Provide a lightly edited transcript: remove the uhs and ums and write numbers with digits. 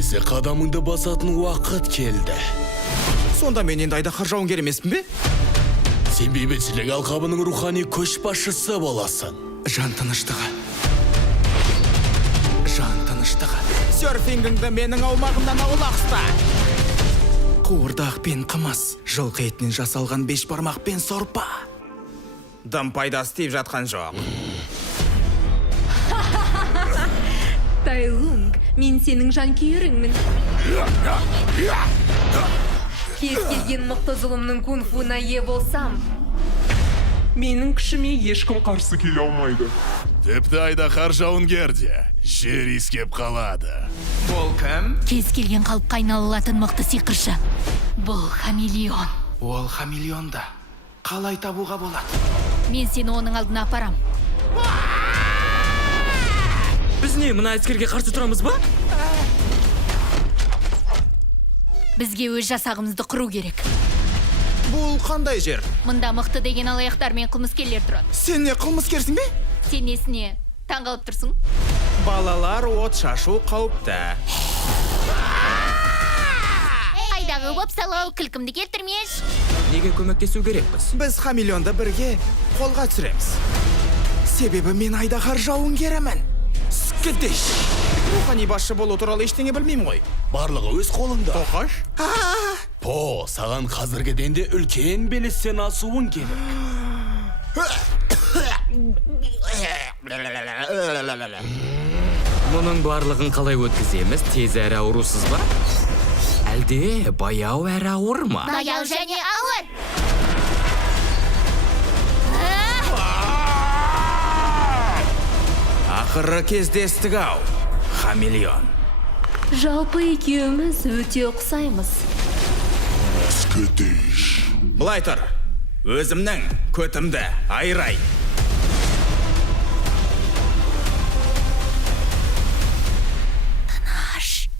келесі қадамыңды басатын уақыт келді. Сонда мен енді айдаһар жауынгер емеспін бе? Сен бейбітшілік алқабының рухани көшбасшысы боласың. Жан тыныштығы. Серфингіңді менің аумағымнан аулақ ұста. Қуырдақ пен қымыз, жылқы етінен жасалған беш бармақ пен сорпа. Дым пайдасы тиіп жатқан жоқ. Тайлунг, мен сенің жанкүйеріңмін. Кез келген мықты зұлымның кунг-фуна ие болсам, менің күшіме ешкім қарсы келе алмайды. Тіпті айдаһар жауынгер де жер иіскеп қалады. Бұл кім? Кез келген қалыпқа айналатын мықты сиқыршы. Бұл хамелеон. Ол хамелеонда. Қалай табуға болады? Мен сені оның алдына апарам. Біз не, мына әскерге қарсы тұрамыз ба? Бізге өз жасағымызды құру керек. Бұл қандай жер? Мұнда мықты деген алаяқтар мен қылмыскерлер тұрады. Сен не қылмыскерсің бе? Сен несіне таңғалып тұрсың? Балалар от шашу қауіпті. Қайдағы бопсалау, күлкімді келтірмеш. Неге көмектесу керекпіз? Біз хамелеонды бірге қолға түсіреміз. Себебі мен айдаһар жауынгерімін. Скідеш! Рухани басшы болу туралы ештеңе білмеймін ғой. Барлығы өз қолыңда. Тоқаш? По, саған қазіргіден де үлкен белестен асуың керек. Мұның барлығын қалай өткіземіз? Тез әрі аурусыз ба? Әлде баяу әрі ауыр ма? Баяу және ауыр. Ақыры кездестік ау, хамелеон. жалпы екеуміз өте ұқсаймыз. Скідеш. Былай тұр, өзімнің көтімді айрай. Тыныш.